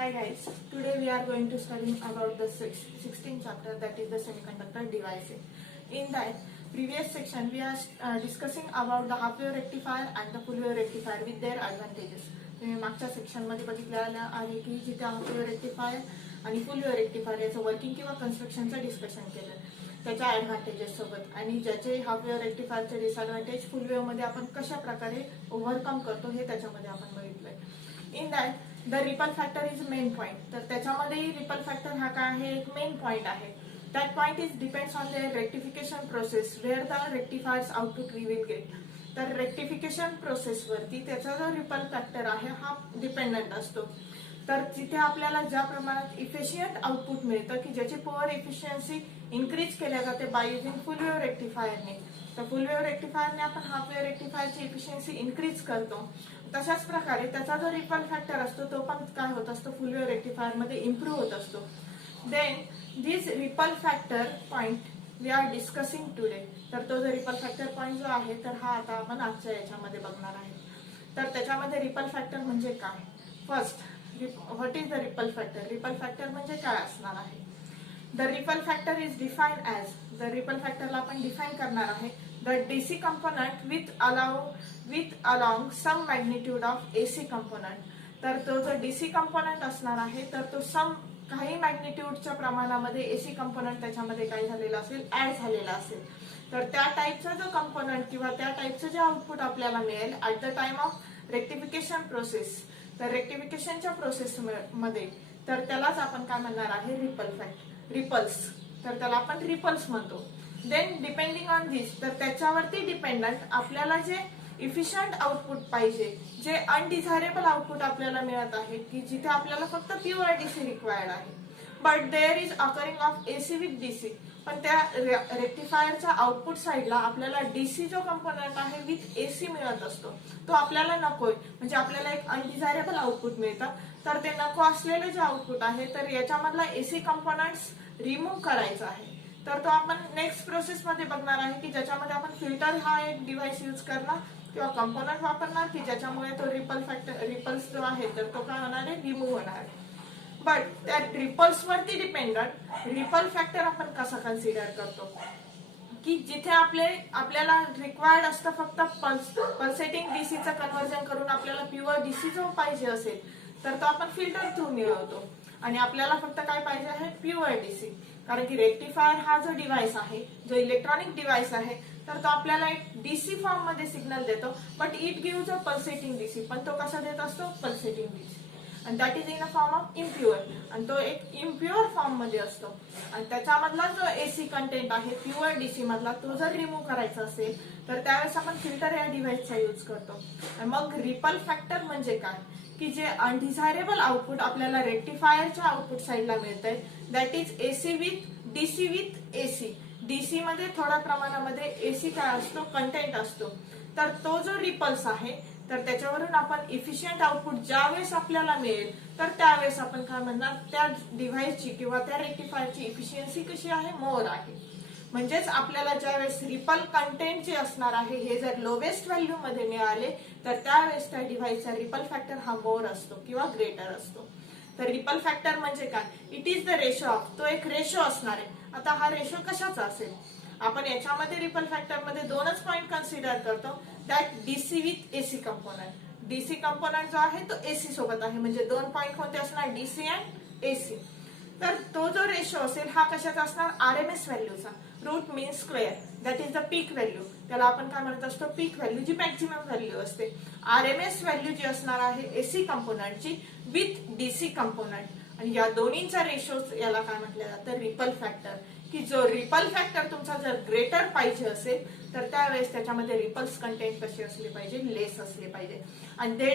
Hi guys, today we are going to study about the 16th chapter, that is the semiconductor devices. In that previous section we are discussing about the half wave rectifier and the full wave rectifier with their advantages. तुम्ही मागच्या section मध्ये बघितलेलं आहे की जिथे half wave rectifier आणि full wave rectifier याचं working किंवा कन्स्ट्रक्शनचं डिस्कशन केलं, त्याच्या ऍडव्हान्टेजेस सोबत आणि ज्याचे हाफ वेव रेक्टिफायरचे डिसएडव्हान्टेज फुल वेव मध्ये आपण कशा प्रकारे ओव्हरकम करतो हे त्याच्यामध्ये आपण बघितलंय. In that the ripple factor is main point. तर त्याच्यामध्ये रिपल फॅक्टर हा काय आहे, एक मेन पॉइंट आहे. That point is depends on the rectification process where the rectifiers output we will get. तर रेक्टिफिकेशन प्रोसेस वरती त्याचा जो रिपल फॅक्टर आहे हा डिपेंडंट असतो. तर तिथे आपल्याला ज्या प्रमाणात इफिशियंट आउटपुट मिळतं की ज्याची पॉवर इफिशियन्सी इन्क्रीज केल्या जाते बाय युजिंग फुल वेव्ह रेक्टिफायरने, तर फुल वेव्ह रेक्टिफायरने आपण हाफ वेव्ह रेक्टिफायरची इफिशियन्सी इन्क्रीज करतो. तशाच प्रकारे त्याचा जो रिपल फॅक्टर असतो तो पण काय होत असतो, फुल वेव्ह रेक्टिफायर मध्ये इम्प्रूव्ह होत असतो. Then this ripple factor point we are discussing today. तर तो जो रिपल फॅक्टर पॉइंट जो आहे तर हा आता आपण आजच्या याच्यामध्ये बघणार आहे. तर त्याच्यामध्ये रिपल फॅक्टर म्हणजे काय, first what is the ripple factor. Ripple factor म्हणजे काय असणार आहे. The ripple factor is defined as, the ripple फॅक्टरला आपण डिफाइन करणार आहे the DC component with along some magnitude of AC component. तर तो जो डीसी कंपोनंट असणार आहे तर तो सम काही मॅग्निट्यूडच्या प्रमाणामध्ये एसी कंपोनंट त्याच्यामध्ये काय झालेला असेल, ऍड झालेला असेल. तर त्या टाईपचा जो कंपोनंट किंवा त्या टाईपचं जे आउटपुट आपल्याला मिळेल at the time of rectification process, तर रेक्टिफिकेशनच्या प्रोसेस मध्ये तर त्यालाच आपण काय म्हणणार आहे, रिपल्स. तर त्याला आपण रिपल्स म्हणतो. देन डिपेंडिंग ऑन दिस, तर त्याच्यावरती डिपेंडंट आपल्याला जे इफिशियंट आउटपुट पाहिजे, जे अनडिझायरेबल आउटपुट आपल्याला मिळत आहे की जिथे आपल्याला फक्त प्युअर डीसी रिक्वायर्ड आहे, but there is occurring of AC with DC. पण त्या रेक्टिफायरच्या आउटपुट साइडला आपल्याला डीसी जो कंपोनंट आहे विथ एसी मिळत असतो, तो आपल्याला नकोय. म्हणजे आपल्याला एक अनडिझायरेबल आउटपुट मिळतं. तर ते नको असलेले जे आउटपुट आहे तर याच्यामधला एसी कंपोनंट्स रिमूव्ह करायचा आहे. तर तो आपण नेक्स्ट प्रोसेस मध्ये बघणार आहे की ज्याच्यामध्ये आपण फिल्टर हा एक डिव्हाइस यूज करणार किंवा कंपोनंट वापरणार की ज्याच्यामुळे तो रिपल्स जो आहे तर तो काय होणार आहे, रिमूव्ह होणार आहे. बट त्या रिपल्स वरती डिपेंडंट रिपल फॅक्टर आपण कसा कन्सिडर करतो की जिथे आपल्याला रिक्वायर्ड असतं फक्त पल्सेटिंग डीसीचं कन्व्हर्जन करून आपल्याला प्युअर डीसी जो पाहिजे असेल तर तो आपण फिल्टर थ्रू मिळवतो. आणि आपल्याला फक्त काय पाहिजे आहे, प्युअर डीसी. कारण की रेक्टिफायर हा जो डिव्हाइस आहे, जो इलेक्ट्रॉनिक डिव्हाइस आहे, तर तो आपल्याला एक डीसी फॉर्म मध्ये सिग्नल देतो, but it gives a pulsating DC. पण तो कसा देत असतो, पल्सेटिंग डीसी. आणि that is in a form of impure. आणि तो एक इम्प्युअर फॉर्म मध्ये असतो. आणि त्याच्यामधला जो एसी कंटेंट आहे प्युअर डीसी मधला, तो जर रिमूव्ह करायचा असेल तर त्यावेळेस आपण फिल्टर या डिव्हाइसचा यूज करतो. आणि मग रिपल फॅक्टर म्हणजे काय की जे अनडिझायरेबल आउटपुट आपल्याला रेक्टिफायरच्या आउटपुट साइडला मिळतंय, that is AC with DC with AC. DC मध्ये थोड्या प्रमाणामध्ये एसी काय असतो, कंटेंट असतो. तर तो जो रिपल्स आहे तर त्याच्यावरून आपण इफिशियंट आउटपुट ज्यावेळेस आपल्याला मिळेल तर त्यावेळेस आपण काय म्हणणार, त्या डिव्हाइसची किंवा त्या रेक्टिफायरची इफिशियन्सी कशी आहे, मोर आहे. म्हणजेच आपल्याला ज्यावेळेस रिपल कंटेंट जे असणार आहे हे जर लोवेस्ट व्हॅल्यू मध्ये मिळाले तर त्यावेळेस त्या डिव्हाइसचा रिपल फॅक्टर हा मोर असतो किंवा ग्रेटर असतो. तर रिपल फॅक्टर म्हणजे काय, it is the ratio of, तो एक रेशो असणार आहे. आता हा रेशो कशाचा असेल, आपण याच्यामध्ये रिपल फॅक्टर मध्ये दोनच पॉइंट कन्सिडर करतो, that DC with AC component. DC component जो आहे तो एसी सोबत आहे, म्हणजे दोन पॉइंट कोणते असणार, डीसी अँड एसी. तर तो जो रेशो असेल हा कशाचा असणार, आरएमएस व्हॅल्यूचा. Root mean square, that is the peak value. त्याला आपण काय म्हणत असतो, पीक व्हॅल्यू, जी मॅक्झिमम व्हॅल्यू असते. आरएमएस व्हॅल्यू जी असणार आहे एसी कंपोनंटची विथ डीसी कंपोनंट. आणि या दोन्हीचा रेशो याला काय म्हटलं जातं, रिपल फॅक्टर. की जो रिपल फॅक्टर तुमचा जर ग्रेटर पाहिजे असेल तर त्यावेळेस त्याच्यामध्ये रिपल्स कंटेंट कसे असले पाहिजे, लेस असले पाहिजे. आणि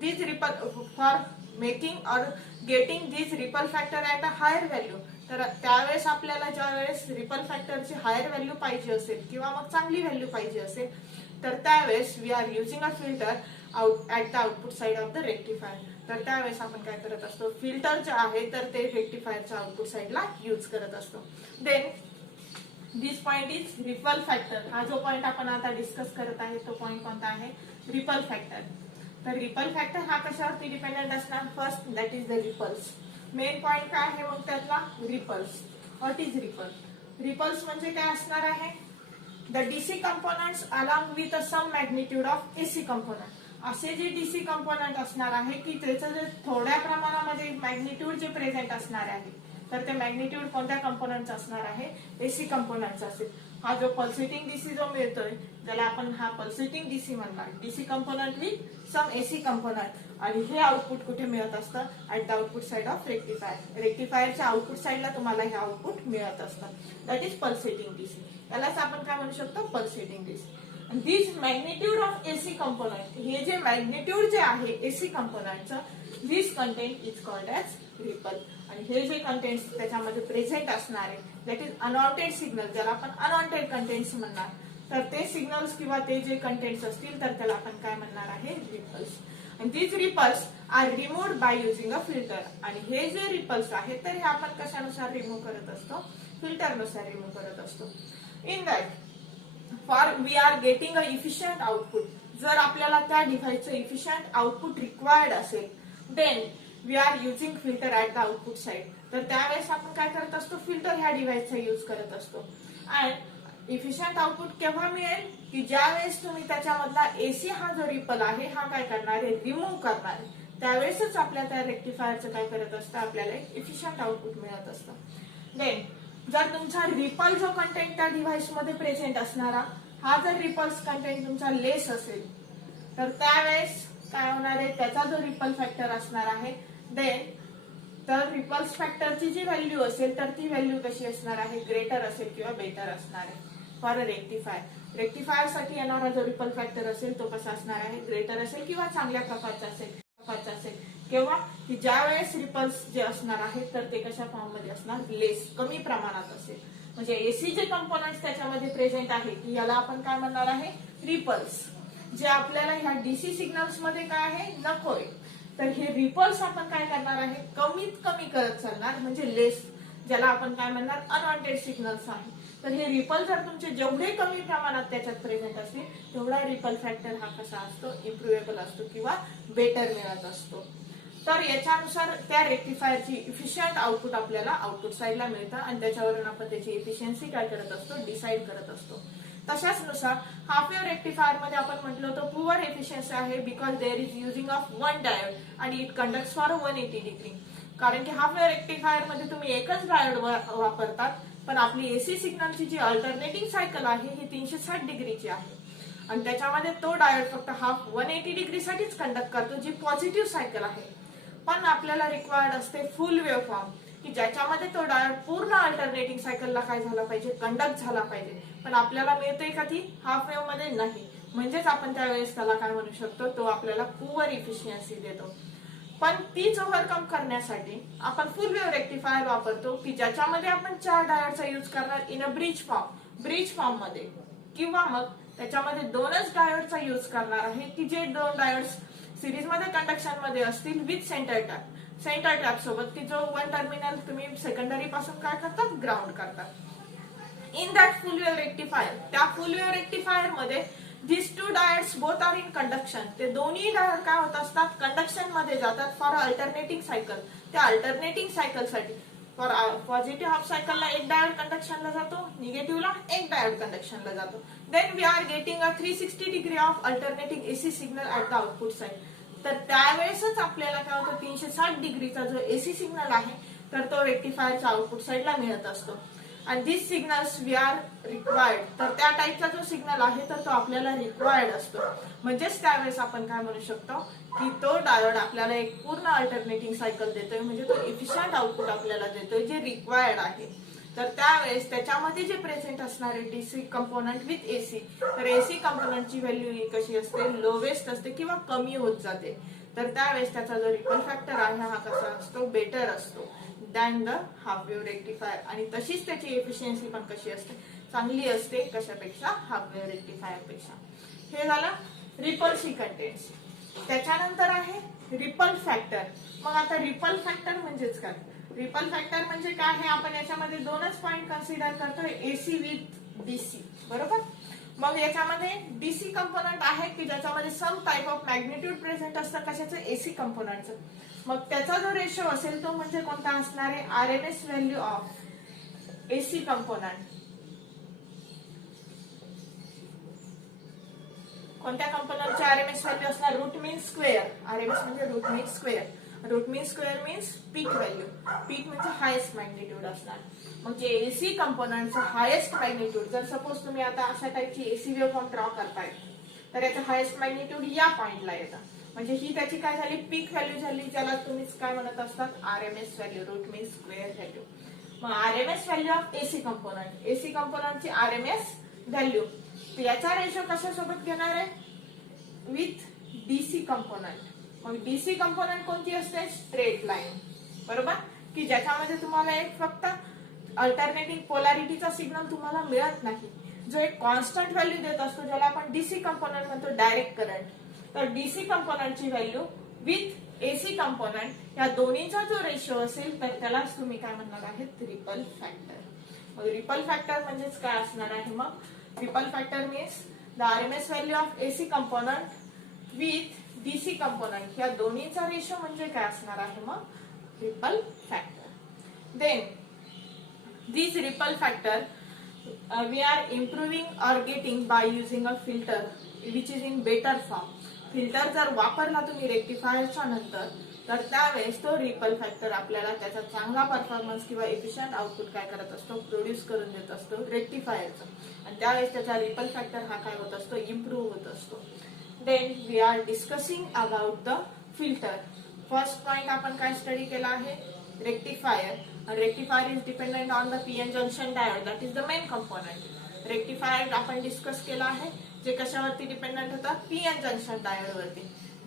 दिस रिपल फॉर मेकिंग और getting this ripple factor at a higher value. तर त्यावेळेस आपल्याला ज्या वेळेस रिपल फॅक्टरची हायर व्हॅल्यू पाहिजे असेल किंवा मग चांगली व्हॅल्यू पाहिजे असेल तर त्यावेळेस we are using a filter at the output side of the rectifier. तर त्यावेळेस आपण काय करत असतो, फिल्टर जे आहे तर ते रेक्टिफायरच्या आउटपुट साइडला यूज करत असतो. Then this point is ripple factor. हा जो पॉइंट आपण आता डिस्कस करत आहे तो पॉइंट कोणता आहे, रिपल फॅक्टर. तर रिपल फॅक्टर हा कशावरती डिपेंडेंट असणार? First that is the ripples. Main point काय आहे मग त्यातला? Ripples. What is ripple? Ripples म्हणजे काय असणार आहे? The DC components along with some magnitude of AC component. असे जे डीसी कंपोनंट असणार आहे की त्याचं जे थोड्या प्रमाणामध्ये मॅग्निट्यूड जे प्रेझेंट असणार आहे, तर ते मॅग्निट्यूड कोणत्या कंपोनंटचा असणार आहे? एसी कंपोनंटचा असेल. हा जो पल्सेटिंग डीसी जो मिळतोय त्याला आपण हा पल्सेटिंग डीसी म्हणणार. DC component with some AC component. आणि हे आउटपुट कुठे मिळत असतं? At the output side of rectifier. रेक्टिफायरच्या आउटपुट साइडला तुम्हाला हे आउटपुट मिळत असतं. That is pulsating DC. यालाच आपण काय म्हणू शकतो? Pulsating DC. This magnitude of AC component, हे जे मॅग्निट्यूड जे आहे एसी कंपोनंटचं, this content is called as ripple. आणि हे जे कंटेंट त्याच्यामध्ये प्रेझेंट असणार आहे दॅट इज अनवॉन्टेड सिग्नल, ज्याला आपण अनवॉन्टेड कंटेंट्स म्हणणार. तर ते सिग्नल्स किंवा ते जे कंटेंट्स असतील तर त्याला आपण काय म्हणणार आहे? रिपल्स. आणि these ripples are removed by using a filter. आणि हे जे रिपल्स आहेत तर हे आपण कशानुसार रिमूव्ह करत असतो? फिल्टरनुसार रिमूव्ह करत असतो. In that for we are getting a efficient output. जर आपल्याला त्या डिव्हाइसचं इफिशियंट आउटपुट रिक्वायर्ड असेल then we are using filter at the output side. तर त्यावेळेस आपण काय करत असतो? फिल्टर ह्या डिव्हाइसचा यूज करत असतो. अँड इफिशियंट आउटपुट केव्हा मिळेल? की ज्या वेळेस तुम्ही त्याच्यामधला एसी हा जो रिपल आहे हा काय करणार आहे? रिमूव्ह करणार आहे. त्यावेळेसच आपल्या त्या रेक्टिफायरचं काय करत असतं? आपल्याला एक इफिशियंट आउटपुट मिळत असतं. देन जर तुमचा रिपल जो कंटेंट त्या डिव्हाइस मध्ये प्रेझेंट असणारा हा जर रिपल्स कंटेंट तुमचा लेस असेल तर त्यावेळेस काय होणार आहे? त्याचा जो रिपल फॅक्टर असणार आहे देन तर रिपल्स फॅक्टरची जी व्हॅल्यू असेल तर ती व्हॅल्यू कशी असणार आहे? ग्रेटर असेल किंवा बेटर असणार आहे. फॉर अ रेक्टिफायर, रेक्टिफायर साठी येणारा जो रिपल फॅक्टर असेल तो कसा असणार आहे? ग्रेटर असेल किंवा चांगल्या प्रकारचा असेल. केव्हा? की ज्या वेळेस रिपल्स जे असणार आहेत तर ते कशा फॉर्म मध्ये असणार? लेस, कमी प्रमाणात असेल. म्हणजे एसी जे कंपोनंट्स त्याच्यामध्ये प्रेझेंट आहे की याला आपण काय म्हणणार आहे? रिपल्स. जे आपल्याला ह्या डीसी सिग्नल्स मध्ये काय आहे? नकोय. तर हे रिपल्स आपण काय करणार आहे? कमीत कमी करत चालणार, म्हणजे लेस, ज्याला आपण काय म्हणणार? अनवॉन्टेड सिग्नल्स आहे. तर हे रिपल जर तुमचे जेवढे कमी प्रमाणात त्याच्यात प्रेझेंट असतील तेवढा रिपल फॅक्टर हा कसा असतो? इम्प्रुव्हेबल असतो किंवा बेटर मिळत असतो. तर याच्यानुसार त्या रेक्टिफायरची इफिशियंट आउटपुट आपल्याला आउटपुट साइडला मिळतं आणि त्याच्यावरून आपण त्याची इफिशियन्सी काय करत असतो? डिसाइड करत असतो. तशाच नुसार हाफ वेव्ह रेक्टिफायर मध्ये आपण म्हटलं होतं पुअर एफिशियन्सी आहे because there is using of one diode आणि इट कंडक्ट्स फॉर 180 डिग्री. कारण की हाफ वेव्ह रेक्टिफायर मध्ये तुम्ही एकच डायोड वापरतात, पण आपली एसी सिग्नलची जी अल्टरनेटिंग सायकल आहे ही 360 डिग्रीची आहे आणि त्याच्यामध्ये तो डायोड फक्त हाफ 180 डिग्री साठीच कंडक्ट करतो, जी पॉझिटिव्ह सायकल आहे. पण आपल्याला रिक्वायर्ड असते फुल वेव्ह फॉर्म, की ज्याच्यामध्ये तो डायोड पूर्ण अल्टरनेटिंग सायकलला काय झाला पाहिजे? कंडक्ट झाला पाहिजे. पण आपल्याला मिळते का ती? हाफ वेव्ह मध्ये नाही. म्हणजेच आपण त्यावेळेस त्याला काय म्हणू शकतो? तो आपल्याला पुअर इफिशियन्सी देतो. पण तीच ओव्हरकम करण्यासाठी आपण फुल वेव्ह रेक्टिफायर वापरतो की ज्याच्यामध्ये आपण 4 डायोडचा यूज करणार इन अ ब्रिज फॉर्म मध्ये, किंवा मग त्याच्यामध्ये 2च डायोडचा यूज करणार आहे की जे 2 डायोड्स सिरीज मध्ये कंडक्शन मध्ये असतील विथ सेंटर टॅप सोबत, की जो वन टर्मिनल तुम्ही सेकंडरी पासून काय करतात? ग्राउंड करतात. In that full wave rectifier, त्या फुल वेव्ह रेक्टिफायर मध्ये these two diodes both are in conduction. ते दोन्ही डायोड काय होत असतात? कंडक्शन मध्ये जातात फॉर अल्टरनेटिंग सायकल. त्या अल्टरनेटिंग सायकल साठी फॉर पॉझिटिव्ह हाफ सायकलला एक डायोड कंडक्शनला जातो, निगेटिव्हला एक डायोड कंडक्शनला जातो. Then we are getting a 360 degree of alternating AC signal at the output side. तर त्यावेळेसच आपल्याला काय होतं? 360 डिग्रीचा जो एसी सिग्नल आहे तर तो रेक्टिफायरच्या आउटपुट साइडला मिळत असतो. आणि दिस सिग्नल्स वी आर रिक्वायर्ड. तर त्या टाईपचा जो सिग्नल आहे तर तो आपल्याला रिक्वायर्ड असतो. म्हणजेच त्यावेळेस आपण काय म्हणू शकतो? की तो डायोड आपल्याला एक पूर्ण अल्टरनेटिंग सायकल देतोय, म्हणजे तो इफिशियंट आउटपुट आपल्याला देतोय जे रिक्वायर्ड आहे. तर त्यावेळेस त्याच्यामध्ये जे प्रेझेंट असणारे डीसी कंपोनंट विथ एसी, तर एसी कंपोनंटची व्हॅल्यू ही कशी असते? लोवेस्ट असते किंवा कमी होत जाते. तर त्यावेळेस त्याचा जो रिपल फॅक्टर आहे हा कसा असतो? बेटर असतो than the half wave rectifier. आणि तशीच त्याची एफिशियन्सी पण कशी असते? चांगली असते. कशापेक्षा? हाफ वेव्ह रेक्टिफायर पेक्षा. हे झालं रिपल्स कंटेंट्स. त्याच्यानंतर आहे रिपल फॅक्टर. मग आता रिपल फॅक्टर म्हणजेच काय? रिपल फॅक्टर म्हणजे काय आहे? आपण याच्यामध्ये 2च पॉइंट कन्सिडर करतोय, एसी विथ डीसी, बरोबर. मग याच्यामध्ये डीसी कंपोनंट आहे की ज्याच्यामध्ये some type of magnitude present असतं कशाचं, एसी कंपोनंटचं. मग त्याचा जो रेशो असेल तो म्हणजे कोणता असणार आहे, RMS value of AC component. कोणत्या कंपोनंटची आरएमएस व्हॅल्यू असणार, रूट मीन स्क्वेअर. आरएमएस म्हणजे route mean square. Route mean square means पीक व्हॅल्यू. पीक म्हणजे हायेस्ट मॅग्निट्यूड असणार. मग जे एसी कंपोनंटचं हायेस्ट मॅग्निट्यूड, जर सपोज तुम्ही आता अशा टाईपची एसी वेव्हफॉर्म ड्रॉ करताय तर याचं हायेस्ट मॅग्निट्यूड या पॉइंटला येतं. म्हणजे ही त्याची काय झाली, पीक व्हॅल्यू झाली, ज्याला तुम्ही काय म्हणत असतात, RMS value, root mean square value. मग RMS value of AC component, AC कंपोनंटची आरएमएस व्हॅल्यू याचा रेशो कशासोबत घेणार आहे, विथ डीसी कंपोनंट. मग डीसी कंपोनंट कोणती असते, स्ट्रेट लाईन. बरोबर, की ज्याच्यामध्ये तुम्हाला एक फक्त अल्टरनेटिंग पोलॅरिटीचा सिग्नल तुम्हाला मिळत नाही, जो एक कॉन्स्टंट व्हॅल्यू देत असतो, ज्याला आपण डीसी कंपोनंट म्हणतो, डायरेक्ट करंट. तर डीसी कंपोनंटची व्हॅल्यू विथ एसी कंपोनंट या दोन्हीचा जो रेशो असेल तर त्यालाच तुम्ही काय म्हणणार आहेत, रिपल फॅक्टर. मग रिपल फॅक्टर म्हणजेच काय असणार आहे, मग ripple factor means the RMS value of AC component with DC component या दोन्हीचा रेशो म्हणजे काय असणार आहे, मग ripple factor. Then this ripple factor we are improving or getting by using a filter which is in better form. Filter जर वापरला तुम्ही रेक्टिफायरच्या नंतर तर त्यावेळेस तो रिपल फॅक्टर आपल्याला त्याचा चांगला परफॉर्मन्स किंवा एफिशियंट आउटपुट काय करत असतो, प्रोड्यूस करून देत असतो रेक्टिफायरचा. आणि त्यावेळेस त्याचा रिपल फॅक्टर हा काय होत असतो, इम्प्रूव्ह होत असतो. Then we are discussing about the filter. First point आपण काय स्टडी केला आहे, rectifier. Rectifier is dependent on the PN junction diode, that is the main component. Rectifier आपण डिस्कस केला आहे, जे कशावरती डिपेंडेंट होता, पीएन जंक्शन डायोड वरती.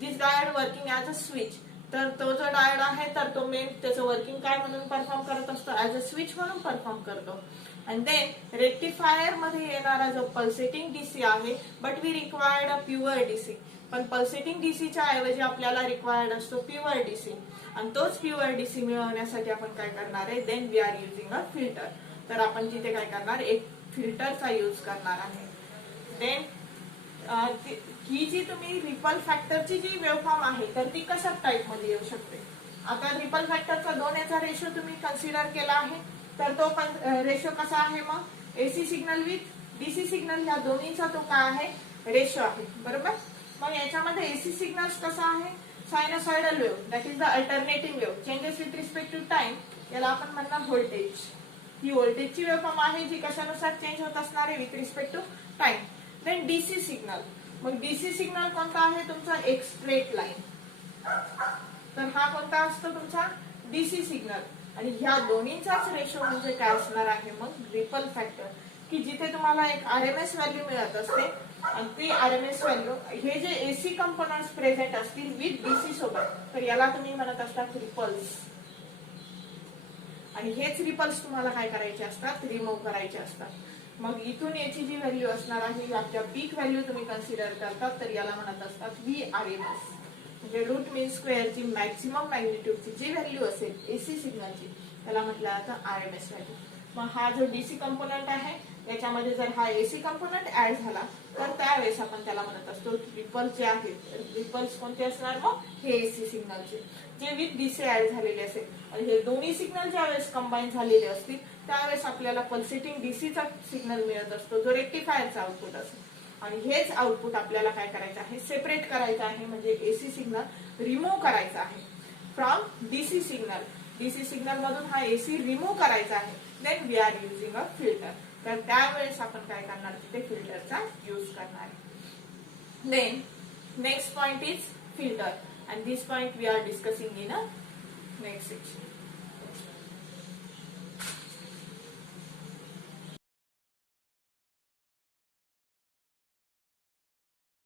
This diode working as a switch. तर तो जो डायोड आहे तर तो मेन त्याचं वर्किंग काय म्हणून परफॉर्म करत असतो, ऍज अ स्विच म्हणून परफॉर्म करतो. आणि देन रेक्टिफायर मध्ये येणारा जो पल्सेटिंग डीसी आहे, but we required a pure DC. पण पल्सेटिंग डीसीच्या ऐवजी आपल्याला रिक्वायर्ड असतो प्युअर डीसी. आणि तोच प्युअर डीसी मिळवण्यासाठी आपण काय करणार आहे, then we are using a filter. तर आपण तिथे काय करणार, एक फिल्टरचा यूज करणार आहे. देन ही जी तुम्ही रिपल फॅक्टरची जी वेव्हफॉर्म आहे तर ती कशा टाइप मध्ये येऊ शकते. आता रिपल फॅक्टरचा दोन याचा रेशो तुम्ही कन्सिडर केला आहे, तर तो रेशो कसा आहे, मग AC signal with DC signal या दोन्हीचा तो काय आहे, रेशो आहे. बरोबर. मग याच्यामध्ये एसी सिग्नल कसा आहे, sinusoidal wave, that is the alternating wave, changes with respect to time. याला आपण म्हणणार व्होल्टेज. ही व्होल्टेजची वेव्हफॉर्म आहे जी कशानुसार चेंज होत असणार आहे, with respect to time. Then DC signal. मग डीसी सिग्नल कोणता आहे तुमचा, एक स्ट्रेट लाईन. तर हा कोणता असतो तुमचा, डीसी सिग्नल. आणि ह्या दोन्हीचाच रेशो म्हणजे काय असणार आहे, मग रिपल फॅक्टर. की जिथे तुम्हाला एक आरएमएस व्हॅल्यू मिळत असते आणि ती आरएमएस व्हॅल्यू हे जे एसी कंपोनंट्स प्रेझेंट असतील विथ डीसी सोबत, तर याला तुम्ही म्हणत असतात रिपल्स. आणि हेच रिपल्स तुम्हाला काय करायचे असतात, रिमूव्ह करायचे असतात. मग इथून याची जी व्हॅल्यू असणार आहे, आपल्या पीक व्हॅल्यू तुम्ही कन्सिडर करतात, तर याला म्हणत असतात व्ही आरएमएस. म्हणजे रूट मीन स्क्वेअरची मॅक्सिमम मॅग्निट्यूडची जी व्हॅल्यू असेल एसी सिग्नलची, त्याला म्हटलं जातं आरएमएस व्हॅल्यू. मग हा जो डीसी कंपोनंट आहे याच्यामध्ये जर हा एसी कंपोनंट ऍड झाला तर त्यावेळेस आपण त्याला म्हणत असतो रिपल्स जे आहेत. रिपल्स कोणते असणार, मग हे एसी सिग्नलचे जे विथ डीसी ऍड झालेले असेल. आणि हे दोन्ही सिग्नल ज्या वेळेस कंबाईन झालेले असतील त्यावेळेस आपल्याला पल्सेटिंग डीसीचा सिग्नल मिळत असतो, जो रेक्टिफायरचा आउटपुट असेल. आणि हेच आउटपुट आपल्याला काय करायचं आहे, सेपरेट करायचं आहे. म्हणजे एसी सिग्नल रिमूव्ह करायचा आहे from DC signal. DC signal मधून हा एसी रिमूव्ह करायचा आहे. Then we are using a filter. तर त्यावेळेस आपण काय करणार, तिथे फिल्टरचा यूज करणार. Then next point is filter, and this point we are discussing in a next section.